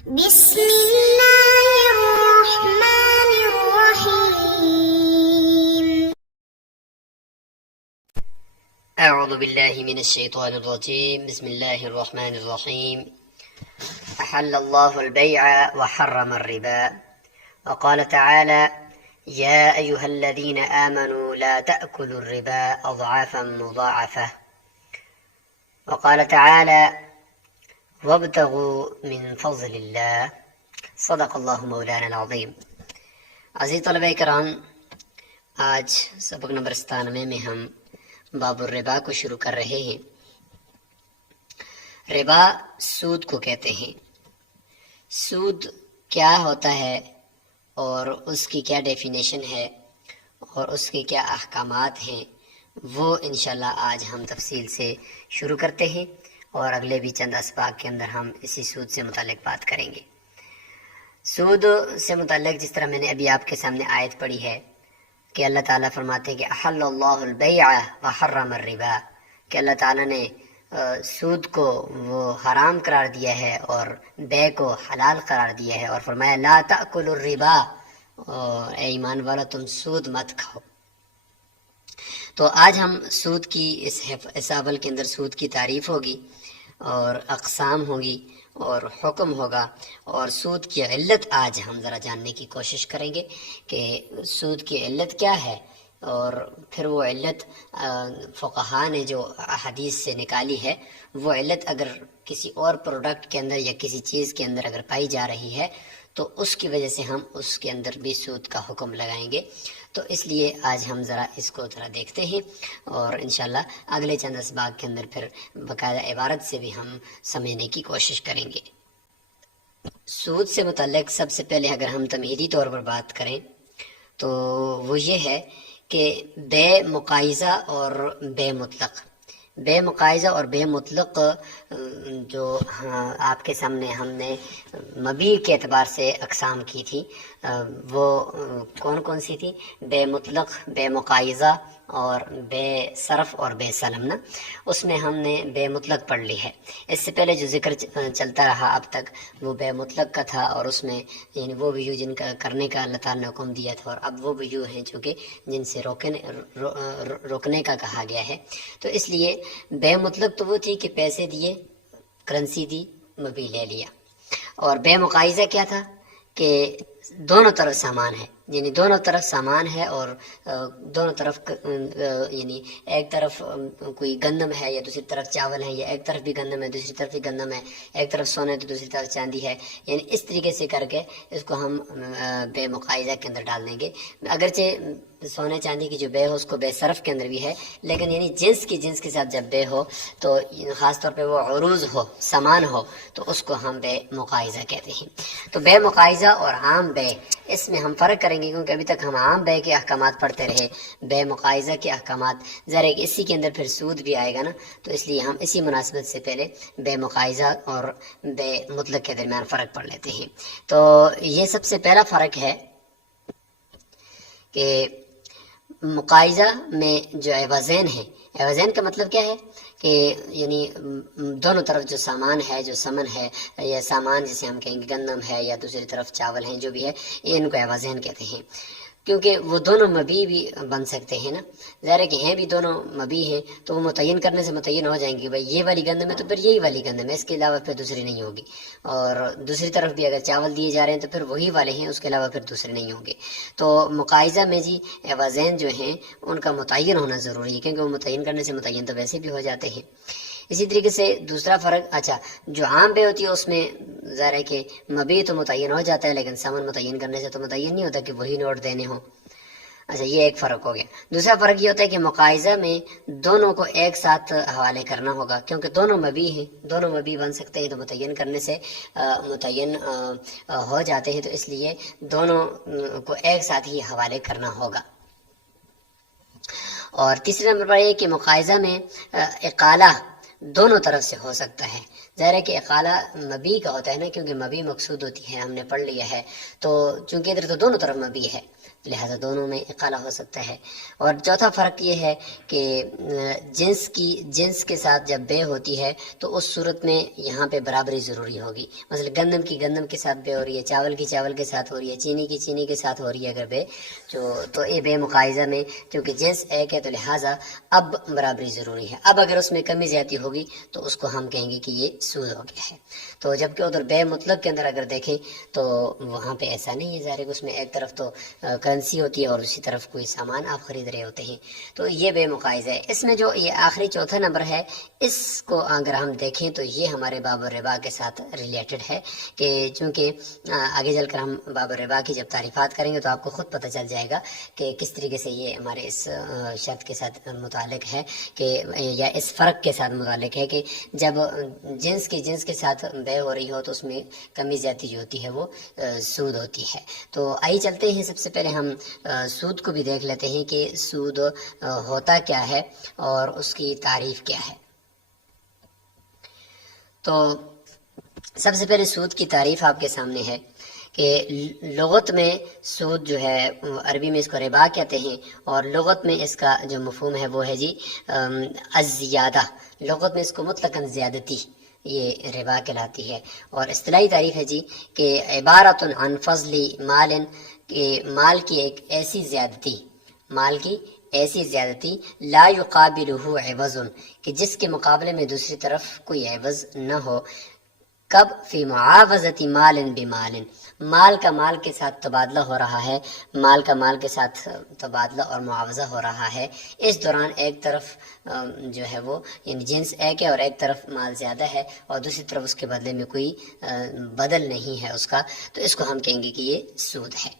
بسم الله الرحمن الرحيم. أعوذ بالله من الشيطان الرجيم. بسم الله الرحمن الرحيم. أحل الله البيع وحرم الربا، وقال تعالى: يا أيها الذين آمنوا لا تأكلوا الربا أضعافا مضاعفة. وقال تعالى: وابتغوا من فضل اللہ. صدق اللہ مولانا العظیم. عزیز طلبہ کرام، آج سبق نمبر 97 میں ہم باب الربا کو شروع کر رہے ہیں. ربا سود کو کہتے ہیں. سود کیا ہوتا ہے اور اس کی کیا ڈیفینیشن ہے اور اس کے کیا احکامات ہیں، وہ انشاءاللہ آج ہم تفصیل سے شروع کرتے ہیں، اور اگلے بھی چند اسباق کے اندر ہم اسی سود سے متعلق بات کریں گے. سود سے متعلق جس طرح میں نے ابھی آپ کے سامنے آیت پڑھی ہے کہ اللہ تعالیٰ فرماتے ہیں کہ احل اللہ البیع وحرم الربا، کہ اللہ تعالیٰ نے سود کو وہ حرام قرار دیا ہے اور بے کو حلال قرار دیا ہے، اور فرمایا لا تأکلوا الربا، اے ایمان والا تم سود مت کھاؤ. تو آج ہم سود کی اس اول کے اندر سود کی تعریف ہوگی اور اقسام ہوگی اور حکم ہوگا، اور سود کی علت آج ہم ذرا جاننے کی کوشش کریں گے کہ سود کی علت کیا ہے، اور پھر وہ علت فقہا نے جو احادیث سے نکالی ہے، وہ علت اگر کسی اور پروڈکٹ کے اندر یا کسی چیز کے اندر اگر پائی جا رہی ہے تو اس کی وجہ سے ہم اس کے اندر بھی سود کا حکم لگائیں گے. تو اس لیے آج ہم ذرا اس کو ذرا دیکھتے ہیں، اور انشاءاللہ اگلے چند اسباق کے اندر پھر باقاعدہ عبارت سے بھی ہم سمجھنے کی کوشش کریں گے. سود سے متعلق سب سے پہلے اگر ہم تمہیدی طور پر بات کریں تو وہ یہ ہے کہ بے مقایضہ اور بے مطلق. بے مقایضہ اور بے مطلق جو آپ کے سامنے ہم نے مبیع کے اعتبار سے اقسام کی تھی، وہ کون کون سی تھی؟ بے مطلق، بے مقایضہ اور بے صرف اور بے سلم نا. اس میں ہم نے بے مطلق پڑھ لی ہے. اس سے پہلے جو ذکر چلتا رہا اب تک وہ بے مطلق کا تھا، اور اس میں یعنی وہ ویو جن کا کرنے کا اللہ تعالیٰ نے حکم دیا تھا، اور اب وہ ویو ہیں جو کہ جن سے روکنے کا کہا گیا ہے. تو اس لیے بے مطلق تو وہ تھی کہ پیسے دیے، کرنسی دی، مبیع لے لیا. اور بے مقایضہ کیا تھا کہ دونوں طرف سامان ہے، یعنی دونوں طرف سامان ہے، اور دونوں طرف یعنی ایک طرف کوئی گندم ہے یا دوسری طرف چاول ہے، یا ایک طرف بھی گندم ہے دوسری طرف بھی گندم ہے، ایک طرف سونا ہے تو دوسری طرف چاندی ہے. یعنی اس طریقے سے کر کے اس کو ہم بے مقایضہ کے اندر ڈال دیں گے. اگرچہ سونے چاندی کی جو بے ہو اس کو بے صرف کے اندر بھی ہے، لیکن یعنی جنس کے ساتھ جب بے ہو تو خاص طور پہ وہ عروض ہو، سامان ہو، تو اس کو ہم بے مقایضہ کہتے ہیں. تو بے مقایضہ اور عام بے، اس میں ہم فرق کریں گے، کیونکہ ابھی تک ہم عام بے کے احکامات پڑھتے رہے. بے مقایضہ کے احکامات ذرا اسی کے اندر پھر سود بھی آئے گا نا، تو اس لیے ہم اسی مناسبت سے پہلے بے مقایضہ اور بے مطلق کے درمیان فرق پڑھ لیتے ہیں. تو یہ سب سے پہلا فرق ہے کہ مقایضہ میں جو عوضین ہیں، عوضین کا مطلب کیا ہے کہ یعنی دونوں طرف جو سامان ہے، جو سمن ہے یا سامان جسے ہم کہیں گے گندم ہے یا دوسری طرف چاول ہیں، جو بھی ہے ان کو عوضین کہتے ہیں. کیونکہ وہ دونوں مبیع بھی بن سکتے ہیں نا، ظاہر ہے کہ ہیں بھی دونوں مبیع ہیں، تو وہ متعین کرنے سے متعین ہو جائیں گے. بھائی یہ والی گندم ہے تو پھر یہی والی گندم ہے، اس کے علاوہ پھر دوسری نہیں ہوگی. اور دوسری طرف بھی اگر چاول دیے جا رہے ہیں تو پھر وہی والے ہیں، اس کے علاوہ پھر دوسرے نہیں ہوں گے. تو مقایضہ میں جی عوضین جو ہیں ان کا متعین ہونا ضروری ہے، کیونکہ وہ متعین کرنے سے متعین تو ویسے بھی ہو جاتے ہیں. اسی طریقے سے دوسرا فرق، اچھا جو عام بے ہوتی ہے اس میں ظاہر ہے کہ مبیع تو متعین ہو جاتا ہے، لیکن سمن متعین کرنے سے تو متعین نہیں ہوتا کہ وہی نوٹ دینے ہوں. اچھا یہ ایک فرق ہو گیا. دوسرا فرق یہ ہوتا ہے کہ مقایضہ میں دونوں کو ایک ساتھ حوالے کرنا ہوگا، کیونکہ دونوں مبیع ہیں، دونوں مبیع بن سکتے ہیں، تو متعین کرنے سے متعین ہو جاتے ہیں، تو اس لیے دونوں کو ایک ساتھ ہی حوالے کرنا ہوگا. اور تیسرے نمبر پر یہ کہ مقایضہ میں اقالہ دونوں طرف سے ہو سکتا ہے. ظاہر ہے کہ اقالہ مبیع کا ہوتا ہے نا، کیونکہ مبیع مقصود ہوتی ہے، ہم نے پڑھ لیا ہے. تو چونکہ ادھر تو دونوں طرف مبیع ہے لہذا دونوں میں اقالہ ہو سکتا ہے۔ اور چوتھا فرق یہ ہے کہ جنس کے ساتھ جب بے ہوتی ہے تو اس صورت میں یہاں پہ برابری ضروری ہوگی۔ مثلا گندم کی گندم کے ساتھ بے ہو رہی ہے، چاول کی چاول کے ساتھ ہو رہی ہے، چینی کی چینی کے ساتھ ہو رہی ہے اگر بے، تو یہ بے مقایضہ میں چونکہ جنس ایک ہے تو لہٰذا اب برابری ضروری ہے۔ اب اگر اس میں کمی زیادتی ہوگی تو اس کو ہم کہیں گے کہ یہ سود ہو گیا ہے۔ تو جبکہ ادھر بے مطلق کے اندر اگر دیکھیں تو وہاں پہ ایسا نہیں ہے، ظاہر ہے کہ اس میں ایک طرف تو کرنسی ہوتی ہے اور دوسری طرف کوئی سامان آپ خرید رہے ہوتے ہیں، تو یہ بے مقایضہ ہے۔ اس میں جو یہ آخری چوتھا نمبر ہے، اس کو اگر ہم دیکھیں تو یہ ہمارے باب الربا کے ساتھ ریلیٹڈ ہے، کہ چونکہ آگے چل کر ہم باب الربا کی جب تعریفات کریں گے تو آپ کو خود پتہ چل جائے گا کہ کس طریقے سے یہ ہمارے اس شرط کے ساتھ متعلق ہے، کہ یا اس فرق کے ساتھ متعلق ہے کہ جب جنس کے ساتھ بے ہو رہی ہو تو اس میں کمی زیادتی جو ہوتی ہے وہ سود ہوتی ہے۔ تو آئیے چلتے ہیں، سب سے پہلے ہم سود کو بھی دیکھ لیتے ہیں کہ سود ہوتا کیا ہے اور اس کی تعریف کیا ہے۔ تو سب سے پہلے سود کی تعریف آپ کے سامنے ہے کہ لغت میں سود جو ہے عربی میں اس کو ربا کہتے ہیں، اور لغت میں اس کا جو مفہوم ہے وہ ہے جی الزیادہ، لغت میں اس کو مطلقاً زیادتی یہ ربا کہلاتی ہے۔ اور اصطلاحی تعریف ہے جی کہ عبارت عن فضل مال، کہ مال کی ایک ایسی زیادتی، مال کی ایسی زیادتی لا یقابلہ عوض، کہ جس کے مقابلے میں دوسری طرف کوئی عوض نہ ہو۔ کب؟ فی معاوضۃ مال بمال، مال کا مال کے ساتھ تبادلہ ہو رہا ہے، مال کا مال کے ساتھ تبادلہ اور معاوضہ ہو رہا ہے، اس دوران ایک طرف جو ہے وہ یعنی جنس ایک ہے اور ایک طرف مال زیادہ ہے اور دوسری طرف اس کے بدلے میں کوئی بدل نہیں ہے اس کا، تو اس کو ہم کہیں گے کہ یہ سود ہے۔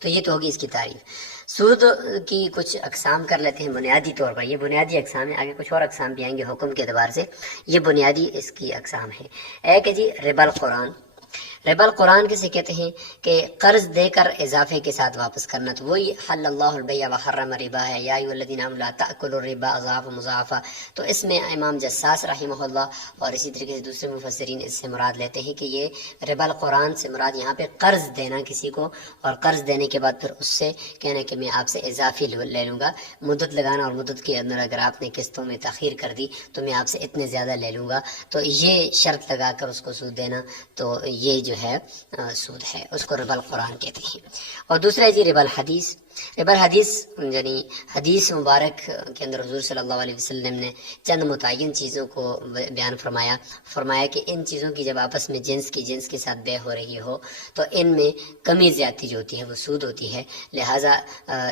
تو یہ تو ہوگی اس کی تعریف۔ سود کی کچھ اقسام کر لیتے ہیں بنیادی طور پر، یہ بنیادی اقسام ہیں، آگے کچھ اور اقسام بھی آئیں گے حکم کے اعتبار سے، یہ بنیادی اس کی اقسام ہیں۔ ایک ہے جی ربا القرآن۔ ربا القرآن کسے کہتے ہیں کہ قرض دے کر اضافے کے ساتھ واپس کرنا، تو وہی حل اللہ البیع وحرم الربا ہے، یا ایھا الذین آمنوا لا تأکلوا الربا اضعافا مضاعفہ۔ تو اس میں امام جساس رحمہ اللہ اور اسی طریقے سے دوسرے مفسرین اس سے مراد لیتے ہیں کہ یہ ربا القرآن سے مراد یہاں پہ قرض دینا کسی کو، اور قرض دینے کے بعد پھر اس سے کہنا کہ میں آپ سے اضافی لے لوں گا، مدت لگانا، اور مدت کے اندر اگر آپ نے قسطوں میں تاخیر کر دی تو میں آپ سے اتنے زیادہ لے لوں گا، تو یہ شرط لگا کر اس کو سود دینا، تو یہ جو ہے سود ہے، اس کو ربا القرآن کہتے ہیں۔ اور دوسرا ہے جی ربا الحدیث۔ ربا الحدیث یعنی حدیث مبارک کے اندر حضور صلی اللہ علیہ وسلم نے چند متعین چیزوں کو بیان فرمایا کہ ان چیزوں کی جب آپس میں جنس کے ساتھ بے ہو رہی ہو تو ان میں کمی زیادتی جو ہوتی ہے وہ سود ہوتی ہے، لہٰذا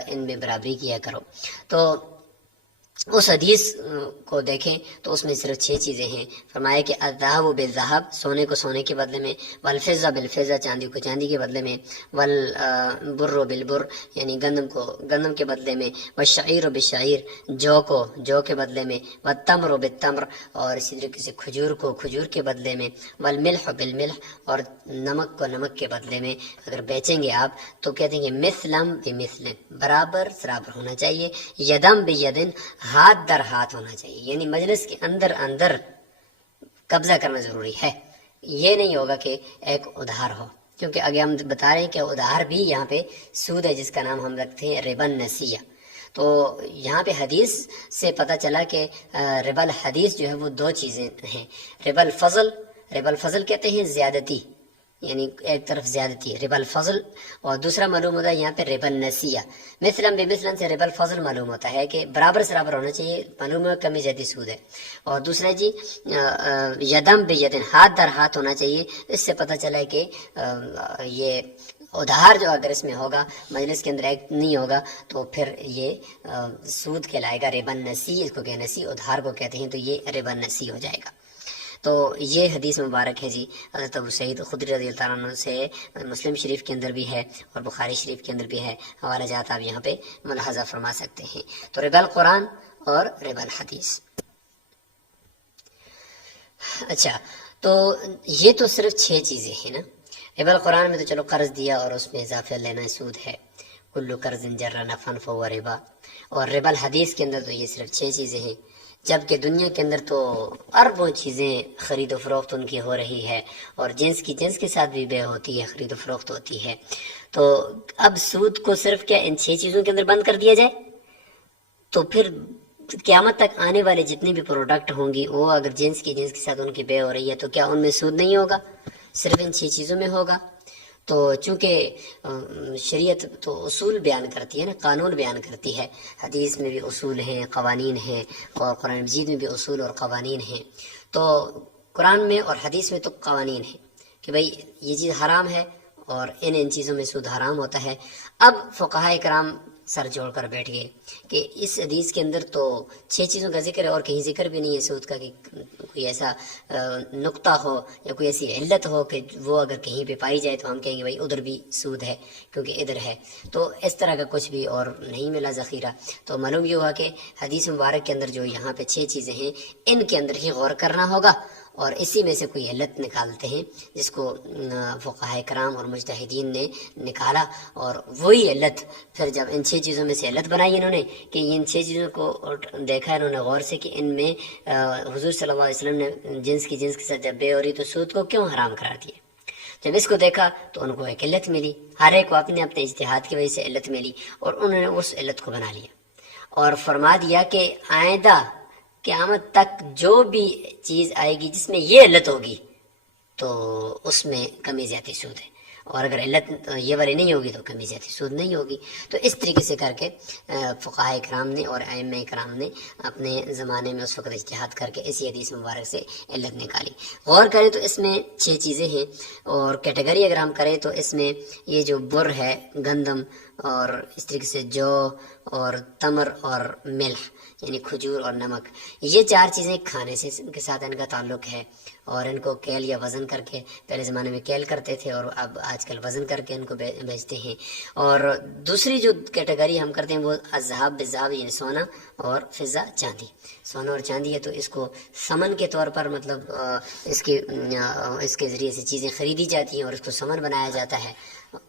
ان میں برابری کیا کرو۔ تو اس حدیث کو دیکھیں تو اس میں صرف 6 چیزیں ہیں۔ فرمایا کہ الذهب بالذهب، سونے کو سونے کے بدلے میں، والفضة بالفضة، چاندی کو چاندی کے بدلے میں، والبر بالبر، یعنی گندم کو گندم کے بدلے میں، والشعیر بالشعیر، جو کے بدلے میں، والتمر بالتمر، اور اسی طریقے سے کھجور کو کھجور کے بدلے میں، والملح بالملح، اور نمک کو نمک کے بدلے میں اگر بیچیں گے آپ تو کہتے ہیں مثلا بمثل، برابر ہونا چاہیے، یدم بیدن، ہاتھ در ہاتھ ہونا چاہیے، یعنی مجلس کے اندر قبضہ کرنا ضروری ہے۔ یہ نہیں ہوگا کہ ایک ادھار ہو، کیونکہ آگے ہم بتا رہے ہیں کہ ادھار بھی یہاں پہ سود ہے، جس کا نام ہم رکھتے ہیں ربا النسیہ۔ تو یہاں پہ حدیث سے پتہ چلا کہ ربا الحدیث جو ہے وہ 2 چیزیں ہیں۔ ربا الفضل کہتے ہیں زیادتی، یعنی ایک طرف زیادتی، ربا الفضل، اور دوسرا معلوم ہوتا ہے یہاں پہ ربا النسیہ۔ مثلا بمثلا سے ربا الفضل معلوم ہوتا ہے کہ برابر ہونا چاہیے، معلوم ہے کمی زیادتی سود ہے۔ اور دوسرا جی یدم بیدن، ہاتھ در ہاتھ ہونا چاہیے، اس سے پتہ چلا ہے کہ یہ ادھار جو اگر اس میں ہوگا، مجلس کے اندر ایک نہیں ہوگا تو پھر یہ سود کہلائے گا، ربا النسی، اس کو کہ نسی ادھار کو کہتے ہیں، تو یہ ربا النسی ہو جائے گا۔ تو یہ حدیث مبارک ہے جی حضرت ابو سعید خدری رضی اللہ عنہ سے، مسلم شریف کے اندر بھی ہے اور بخاری شریف کے اندر بھی ہے، حوالہ جات آپ یہاں پہ ملاحظہ فرما سکتے ہیں۔ تو ربا القرآن اور ربا الحدیث۔ اچھا، تو یہ تو صرف 6 چیزیں ہیں نا۔ ربا القرآن میں تو چلو قرض دیا اور اس میں اضافہ لینا سود ہے، کل قرض جر نفعا فهو ربا، اور ربا الحدیث کے اندر تو یہ صرف 6 چیزیں ہیں۔ جبکہ دنیا کے اندر تو اربوں چیزیں خرید و فروخت ان کی ہو رہی ہے، اور جنس کے ساتھ بھی بے ہوتی ہے، خرید و فروخت ہوتی ہے. تو اب سود کو صرف کیا ان 6 چیزوں کے اندر بند کر دیا جائے؟ تو پھر قیامت تک آنے والے جتنے بھی پروڈکٹ ہوں گی وہ اگر جنس کے ساتھ ان کی بے ہو رہی ہے تو کیا ان میں سود نہیں ہوگا؟ صرف ان 6 چیزوں میں ہوگا. تو چونکہ شریعت تو اصول بیان کرتی ہے نا، قانون بیان کرتی ہے، حدیث میں بھی اصول ہیں، قوانین ہیں، اور قرآن مجید میں بھی اصول اور قوانین ہیں. تو قرآن میں اور حدیث میں تو قوانین ہیں کہ بھئی یہ چیز حرام ہے اور ان چیزوں میں سود حرام ہوتا ہے. اب فقہاء کرام سر جوڑ کر بیٹھ گئے کہ اس حدیث کے اندر تو 6 چیزوں کا ذکر ہے اور کہیں ذکر بھی نہیں ہے سود کا، کہ کوئی ایسا نقطہ ہو یا کوئی ایسی علت ہو کہ وہ اگر کہیں پہ پائی جائے تو ہم کہیں گے بھائی ادھر بھی سود ہے کیونکہ ادھر ہے. تو اس طرح کا کچھ بھی اور نہیں ملا ذخیرہ. تو معلوم یہ ہوا کہ حدیث مبارک کے اندر جو یہاں پہ 6 چیزیں ہیں ان کے اندر ہی غور کرنا ہوگا، اور اسی میں سے کوئی علت نکالتے ہیں جس کو فقہاء کرام اور مجتہدین نے نکالا، اور وہی علت پھر جب ان 6 چیزوں میں سے علت بنائی انہوں نے کہ ان 6 چیزوں کو دیکھا انہوں نے غور سے کہ ان میں حضور صلی اللہ علیہ وسلم نے جنس کے ساتھ جب بے ہو رہی تو سود کو کیوں حرام قرار دیا. جب اس کو دیکھا تو ان کو ایک علت ملی، ہر ایک کو اپنے اجتہاد کی وجہ سے علت ملی، اور انہوں نے اس علت کو بنا لیا اور فرما دیا کہ آئندہ قیامت تک جو بھی چیز آئے گی جس میں یہ علت ہوگی تو اس میں کمی زیادتی سود ہے، اور اگر علت یہ والی نہیں ہوگی تو کمی زیادتی سود نہیں ہوگی. تو اس طریقے سے کر کے فقہاء کرام نے اور ائمہ کرام نے اپنے زمانے میں اس وقت اجتہاد کر کے اسی حدیث مبارک سے علت نکالی. غور کریں تو اس میں 6 چیزیں ہیں، اور کیٹیگری اگر ہم کریں تو اس میں یہ جو بر ہے، گندم، اور اس طریقے سے جو اور تمر اور ملح یعنی کھجور اور نمک، یہ 4 چیزیں کھانے سے کے ساتھ ان کا تعلق ہے، اور ان کو کیل یا وزن کر کے، پہلے زمانے میں کیل کرتے تھے اور اب آج کل وزن کر کے ان کو بیچتے ہیں. اور دوسری جو کیٹیگری ہم کرتے ہیں وہ الذهب بالذهب یعنی سونا اور فضہ چاندی. سونا اور چاندی ہے تو اس کو ثمن کے طور پر مطلب اس کے ذریعے سے چیزیں خریدی جاتی ہیں اور اس کو ثمن بنایا جاتا ہے.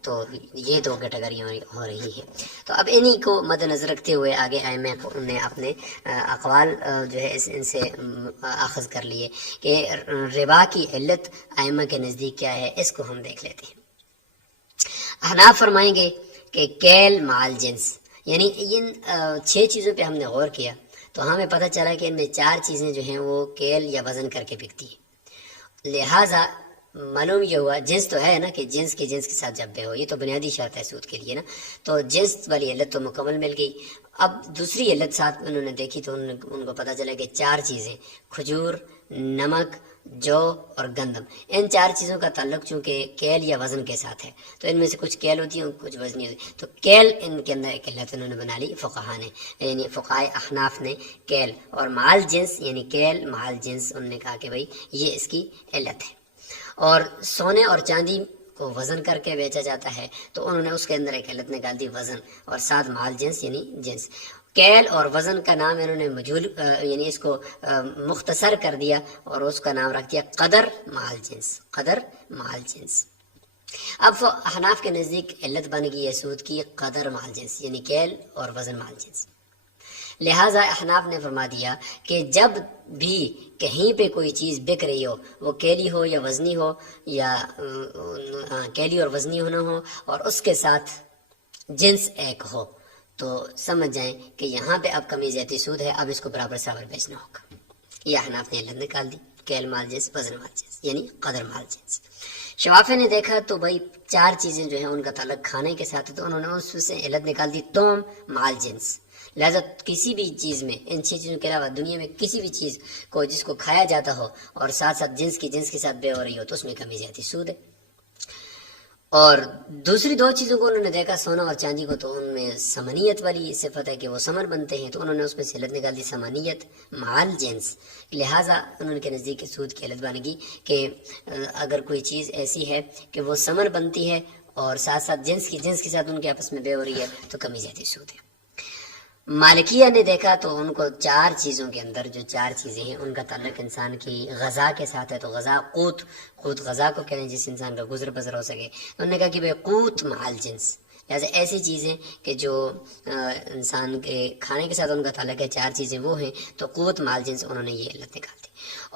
تو یہ 2 کیٹیگریاں ہو رہی ہے. تو اب انہی کو مد نظر رکھتے ہوئے آگے ائمہ نے اپنے اقوال جو ہے ان سے اخذ کر لیے کہ ربا کی علت ائمہ کے نزدیک کیا ہے، اس کو ہم دیکھ لیتے ہیں. احناف فرمائیں گے کہ کیل مال جنس، یعنی ان 6 چیزوں پہ ہم نے غور کیا تو ہمیں پتہ چلا کہ ان میں 4 چیزیں جو ہیں وہ کیل یا وزن کر کے بکتی ہیں. لہٰذا معلوم یہ ہوا جنس تو ہے نا کہ جنس کے ساتھ جب بے ہو، یہ تو بنیادی شرط ہے سود کے لیے نا. تو جنس والی علت تو مکمل مل گئی. اب دوسری علت ساتھ انہوں نے دیکھی تو ان کو پتہ چلا کہ 4 چیزیں کھجور، نمک، جو اور گندم، ان 4 چیزوں کا تعلق چونکہ کیل یا وزن کے ساتھ ہے تو ان میں سے کچھ کیل ہوتی ہیں کچھ وزنی ہوتی ہے. تو کیل ان کے اندر ایک علت انہوں نے بنا لی فقہا نے، یعنی فقہاء احناف نے کیل، اور مال جنس یعنی کیل مال جنس انہوں نے کہا کہ بھئی یہ اس کی علت ہے. اور سونے اور چاندی کو وزن کر کے بیچا جاتا ہے تو انہوں نے اس کے اندر ایک علت نکال دی وزن، اور ساتھ مال جنس یعنی جنس. کیل اور وزن کا نام انہوں نے مجہول یعنی اس کو مختصر کر دیا اور اس کا نام رکھ دیا قدر مال جنس. قدر مال جنس. اب احناف کے نزدیک علت بن گئی ہے سود کی قدر مال جنس یعنی کیل اور وزن مال جنس. لہٰذا احناف نے فرما دیا کہ جب بھی کہیں پہ کوئی چیز بک رہی ہو، وہ کیلی ہو یا وزنی ہو، یا کیلی اور وزنی ہونا ہو اور اس کے ساتھ جنس ایک ہو، تو سمجھ جائیں کہ یہاں پہ اب کمی زیادتی سود ہے، اب اس کو برابر سرابر بیچنا ہوگا. یہ احناف نے علت نکال دی، کیل مال جنس وزن مال جنس یعنی قدر مال جنس. شوافی نے دیکھا تو بھائی 4 چیزیں جو ہیں ان کا تعلق کھانے کے ساتھ ہے تو انہوں نے اس سے علت نکال دی توم مال جنس. لہذا کسی بھی چیز میں ان 6 چیزوں کے علاوہ دنیا میں کسی بھی چیز کو جس کو کھایا جاتا ہو اور ساتھ ساتھ جنس کے ساتھ بے ہو رہی ہو تو اس میں کمی زیادتی سود ہے. اور دوسری 2 چیزوں کو انہوں نے دیکھا، سونا اور چاندی کو، تو ان میں سمنیت والی صفت ہے کہ وہ ثمن بنتے ہیں تو انہوں نے اس میں سے علت نکال دی سمنیت مال جنس. لہٰذا انہوں کے نزدیک سود کی علت بن گئی کہ اگر کوئی چیز ایسی ہے کہ وہ ثمن بنتی ہے اور ساتھ ساتھ جنس کے ساتھ ان کے آپس میں بے ہو رہی ہے تو کمی زیادتی سود ہے. مالکیہ نے دیکھا تو ان کو 4 چیزوں کے اندر جو 4 چیزیں ہیں ان کا تعلق انسان کی غذا کے ساتھ ہے. تو غذا قوت غذا کو کہتے ہیں جس انسان کا گزر بسر ہو سکے. انہوں نے کہا کہ بھئی قوت مال جنس لہٰذا ایسی چیزیں کہ جو انسان کے کھانے کے ساتھ ان کا تعلق ہے، 4 چیزیں وہ ہیں، تو قوت مال جنس انہوں نے یہ علت نکال دی۔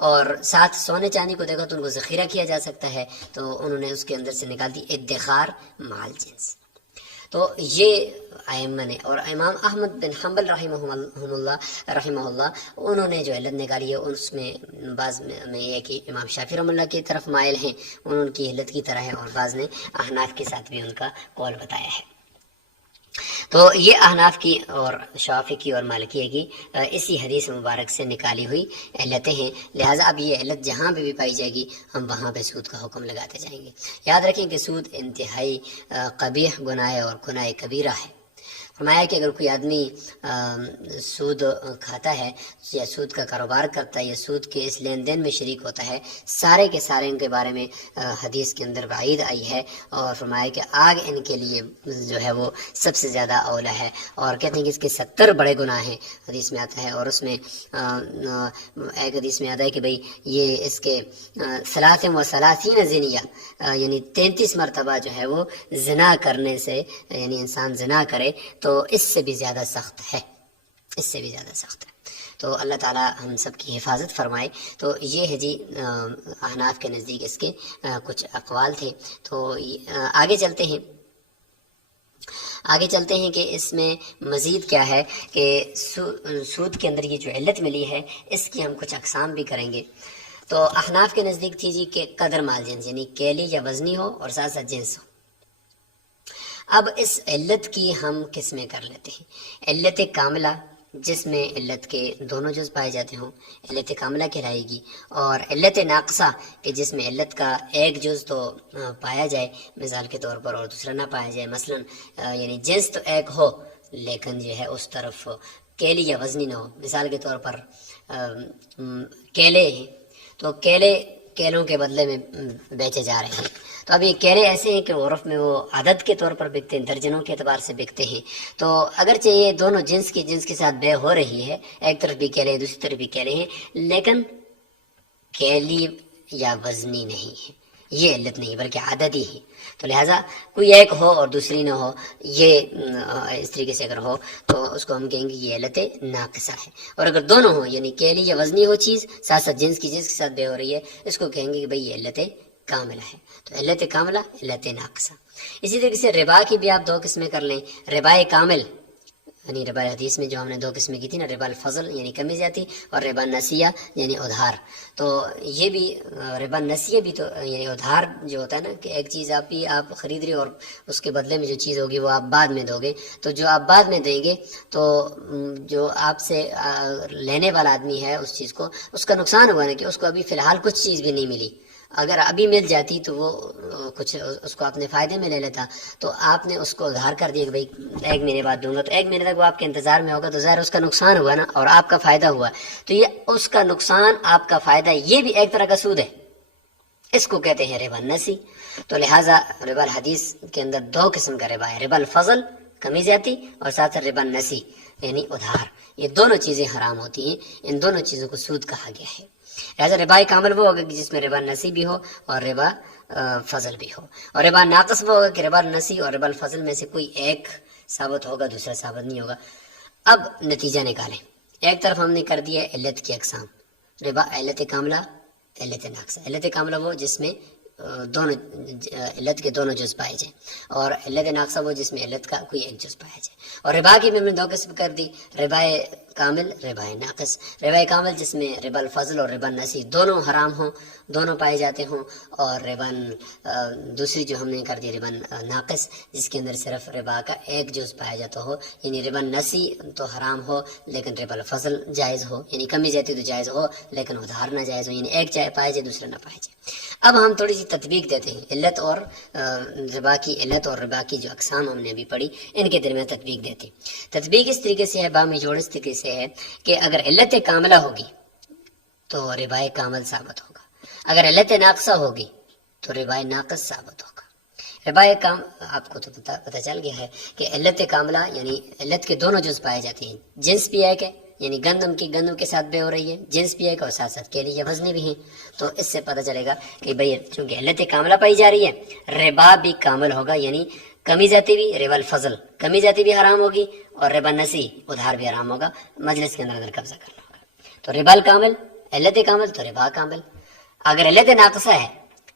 اور ساتھ سونے چاندی کو دیکھا تو ان کو ذخیرہ کیا جا سکتا ہے، تو انہوں نے اس کے اندر سے نکال دی ادخار مال جنس۔ تو یہ ائمہ نے، اور امام احمد بن حنبل رحمہ اللہ انہوں نے جو علت نکالی ہے اس میں بعض میں یہ ہے کہ امام شافعی رحمہ اللہ کی طرف مائل ہیں، انہوں کی علت کی طرح ہے، اور بعض نے احناف کے ساتھ بھی ان کا قول بتایا ہے۔ تو یہ احناف کی اور شافعی کی اور مالکیہ کی اسی حدیث مبارک سے نکالی ہوئی علتیں ہیں، لہٰذا اب یہ علت جہاں پہ بھی پائی جائے گی ہم وہاں پہ سود کا حکم لگاتے جائیں گے۔ یاد رکھیں کہ سود انتہائی قبیح گناہ ہے اور گناہ کبیرہ ہے۔ فرمایا کہ اگر کوئی آدمی سود کھاتا ہے یا سود کا کاروبار کرتا ہے یا سود کے اس لین دین میں شریک ہوتا ہے، سارے کے سارے ان کے بارے میں حدیث کے اندر وعید آئی ہے، اور فرمایا کہ آگ ان کے لیے جو ہے وہ سب سے زیادہ اولا ہے، اور کہتے ہیں کہ اس کے 70 بڑے گناہ ہیں، حدیث میں آتا ہے۔ اور اس میں ایک حدیث میں آتا ہے کہ بھئی یہ اس کے 33 زنیہ، یعنی 33 مرتبہ جو ہے وہ زنا کرنے سے، یعنی انسان زنا کرے تو اس سے بھی زیادہ سخت ہے، اس سے بھی زیادہ سخت ہے۔ تو اللہ تعالیٰ ہم سب کی حفاظت فرمائے۔ تو یہ ہے جی احناف کے نزدیک اس کے کچھ اقوال تھے۔ تو آگے چلتے ہیں کہ اس میں مزید کیا ہے کہ سود کے اندر یہ جو علت ملی ہے اس کی ہم کچھ اقسام بھی کریں گے۔ تو احناف کے نزدیک تھی جی کہ قدر مال جنس، یعنی کیلی یا وزنی ہو اور ساتھ ساتھ جنس ہو۔ اب اس علت کی ہم قسمیں کر لیتے ہیں۔ علت کاملہ جس میں علت کے دونوں جز پائے جاتے ہوں، علت کاملہ کہلائے گی، اور علت ناقصہ کہ جس میں علت کا ایک جز تو پایا جائے مثال کے طور پر اور دوسرا نہ پایا جائے، مثلا یعنی جنس تو ایک ہو لیکن جو ہے اس طرف کیلی یا وزنی نہ ہو۔ مثال کے طور پر کیلے ہیں تو کیلوں کے بدلے میں بیچے جا رہے ہیں، تو اب یہ کیلے ایسے ہیں کہ عرف میں وہ عدد کے طور پر بکتے ہیں، درجنوں کے اعتبار سے بکتے ہیں۔ تو اگرچہ یہ دونوں جنس کے ساتھ بے ہو رہی ہے، ایک طرف بھی کیلے دوسری طرف بھی کیلے ہیں، لیکن کیلی یا وزنی نہیں ہے، یہ علت نہیں بلکہ عددی ہے۔ تو لہٰذا کوئی ایک ہو اور دوسری نہ ہو، یہ اس طریقے سے اگر ہو تو اس کو ہم کہیں گے یہ علت ناقصہ ہے۔ اور اگر دونوں ہوں یعنی کیلی یا وزنی ہو چیز ساتھ ساتھ جنس کے ساتھ بے ہو رہی ہے، اس کو کہیں گے کہ بھئی یہ علت کاملہ ہے۔ تو علت کاملہ، علت ناقصہ۔ اسی طریقے سے ربا کی بھی آپ 2 قسمیں کر لیں، ربا کامل یعنی ربا حدیث میں جو ہم نے 2 قسمیں کی تھی نا، ربا الفضل یعنی کمی زیادتی اور ربا نسیہ یعنی ادھار۔ تو یہ بھی ربا نسیہ بھی تو یعنی ادھار جو ہوتا ہے نا کہ ایک چیز آپ خرید رہے اور اس کے بدلے میں جو چیز ہوگی وہ آپ بعد میں دو گے، تو جو آپ بعد میں دیں گے تو جو آپ سے لینے والا آدمی ہے اس چیز کو، اس کا نقصان ہوا نا کہ اس کو ابھی فی الحال کچھ چیز بھی نہیں ملی، اگر ابھی مل جاتی تو وہ کچھ اس کو اپنے فائدے میں لے لیتا، تو آپ نے اس کو ادھار کر دیا کہ بھائی 1 مہینے بعد دوں گا، تو 1 مہینے تک وہ آپ کے انتظار میں ہوگا، تو ظاہر اس کا نقصان ہوا نا اور آپ کا فائدہ ہوا۔ تو یہ اس کا نقصان آپ کا فائدہ یہ بھی ایک طرح کا سود ہے، اس کو کہتے ہیں ربا نسی۔ تو لہٰذا ربا الحدیث کے اندر 2 قسم کا ربا ہے، ربا الفضل کمی زیادتی اور ساتھ ربا نسی یعنی ادھار۔ یہ دونوں چیزیں حرام ہوتی ہیں، ان دونوں چیزوں کو سود کہا گیا ہے۔ لہٰذا ربا کامل وہ ہوگا کہ جس میں ربا نسی بھی ہو اور ربا فضل بھی ہو، اور ربا ناقص وہ ہوگا کہ ربا نسی اور ربا الفضل میں سے کوئی ایک ثابت ہوگا دوسرا ثابت نہیں ہوگا۔ اب نتیجہ نکالیں، ایک طرف ہم نے کر دیا علت کی اقسام، ربا علت کاملہ، علت ناقصہ۔ علت کاملہ وہ جس میں دونوں علت کے دونوں جز پائے جائیں، اور علت ناقصہ وہ جس میں علت کا کوئی ایک جز پایا جائے۔ اور ربا کی بھی ہم نے 2 قسم کر دی، ربا کامل، ربا ناقص۔ ربا کامل جس میں ربا الفضل اور ربا نسی دونوں حرام ہوں، دونوں پائے جاتے ہوں، اور ربا دوسری جو ہم نے کر دی ربا ناقص جس کے اندر صرف ربا کا ایک جز پایا جاتا ہو، یعنی ربا نسی تو حرام ہو لیکن ربا الفضل جائز ہو، یعنی کمی زیادتی تو جائز ہو لیکن ادھار نہ جائز ہو، یعنی ایک پائے جائے دوسرا نہ پائے جائے۔ اب ہم تھوڑی سی تطبیق دیتے ہیں، علت اور ربا کی، علت اور ربا کی جو اقسام ہم نے ابھی پڑھی ان کے درمیان تطبیق دیتے ہیں۔ تطبیق اس طریقے سے ہے، بامی جوڑ اس طریقے سے ہے کہ اگر علت کاملہ ہوگی تو ربا کامل ثابت ہوگا، اگر علت ناقصہ ہوگی تو ربا ناقص ثابت ہوگا۔ ربا کام آپ کو تو پتہ چل گیا ہے کہ علت کاملہ یعنی علت کے دونوں جز پائے جاتے ہیں، جنس بھی ایک ہے یعنی گندم کے ساتھ بے ہو رہی ہے، جنس بھی ایک اور ساتھ ساتھ کیلی یا وزنی بھی ہیں، تو اس سے پتہ چلے گا کہ بھئی چونکہ علت کاملہ پائی جا رہی ہے، ربا بھی کامل ہوگا، یعنی کمی جاتی بھی ربا الفضل کمی جاتی بھی حرام ہوگی، اور ربا نسی ادھار بھی حرام ہوگا، مجلس کے اندر قبضہ کرنا ہوگا۔ تو ربا الکامل علت کامل تو ربا کامل۔ اگر علت ناقصہ ہے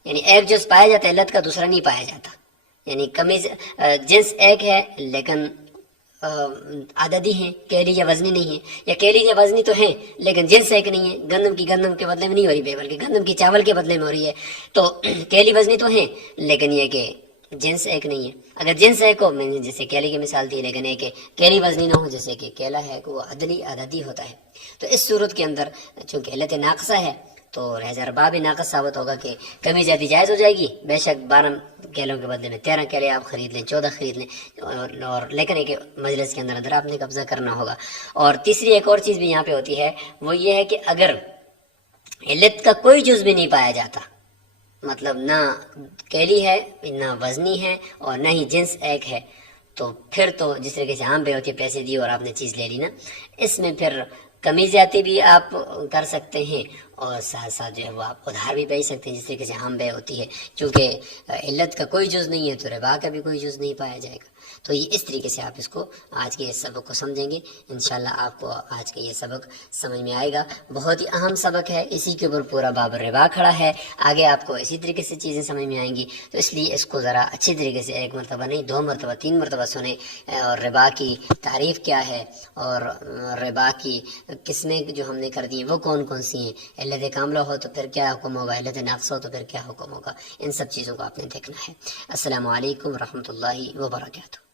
یعنی ایک جز پایا جاتا ہے علت کا دوسرا نہیں پایا جاتا، یعنی کمی جنس ایک ہے لیکن عددی ہیں، کیلی یا وزنی نہیں ہے، یا کیلی یا وزنی تو ہیں لیکن جنس ایک نہیں ہے، گندم کی گندم کے بدلے میں نہیں ہو رہی بلکہ گندم کی چاول کے بدلے میں ہو رہی ہے، تو کیلی وزنی تو ہیں لیکن یہ کہ جنس ایک نہیں ہے۔ اگر جنس ایک ہو، میں نے جیسے کیلی کی مثال دی، لیکن ایک کیلی وزنی نہ ہو جیسے کہ کیلا ہے وہ عددی ہوتا ہے، تو اس صورت کے اندر چونکہ علت ناقصہ ہے تو لہذا ربا بھی ناقص ثابت ہوگا کہ کمی زیادہ جائز ہو جائے گی، بے شک 12 کیلوں کے بدلے میں 13 کیلے آپ خرید لیں، 14 خرید لیں، اور لیکن ایک مجلس کے اندر آپ نے قبضہ کرنا ہوگا۔ اور تیسری ایک اور چیز بھی یہاں پہ ہوتی ہے، وہ یہ ہے کہ اگر علت کا کوئی جز بھی نہیں پایا جاتا، مطلب نہ کیلی ہے نہ وزنی ہے اور نہ ہی جنس ایک ہے، تو پھر تو جس طریقے سے عام بے ہوتی ہے، پیسے دیے اور آپ نے چیز لے لی نا، اس میں پھر کمی زیادتی بھی آپ کر سکتے ہیں اور ساتھ ساتھ جو ہے وہ آپ ادھار بھی بیچ سکتے ہیں جس طریقے سے عام بے ہوتی ہے، چونکہ علت کا کوئی جز نہیں ہے تو ربا کا بھی کوئی جز نہیں پایا جائے گا۔ تو یہ اس طریقے سے آپ اس کو آج کے اس سبق کو سمجھیں گے، انشاءاللہ آپ کو آج کا یہ سبق سمجھ میں آئے گا۔ بہت ہی اہم سبق ہے، اسی کے اوپر پورا باب ربا کھڑا ہے، آگے آپ کو اسی طریقے سے چیزیں سمجھ میں آئیں گی، تو اس لیے اس کو ذرا اچھی طریقے سے ایک مرتبہ نہیں 2 مرتبہ 3 مرتبہ سنیں، اور ربا کی تعریف کیا ہے اور ربا کی قسمیں جو ہم نے کر دی وہ کون کون سی ہیں، علت کاملہ ہو تو پھر کیا حکم ہوگا، علت ناقصہ ہو تو پھر کیا حکم ہوگا، ان سب چیزوں کو آپ نے دیکھنا ہے۔ السلام علیکم ورحمۃ اللہ وبرکاتہ۔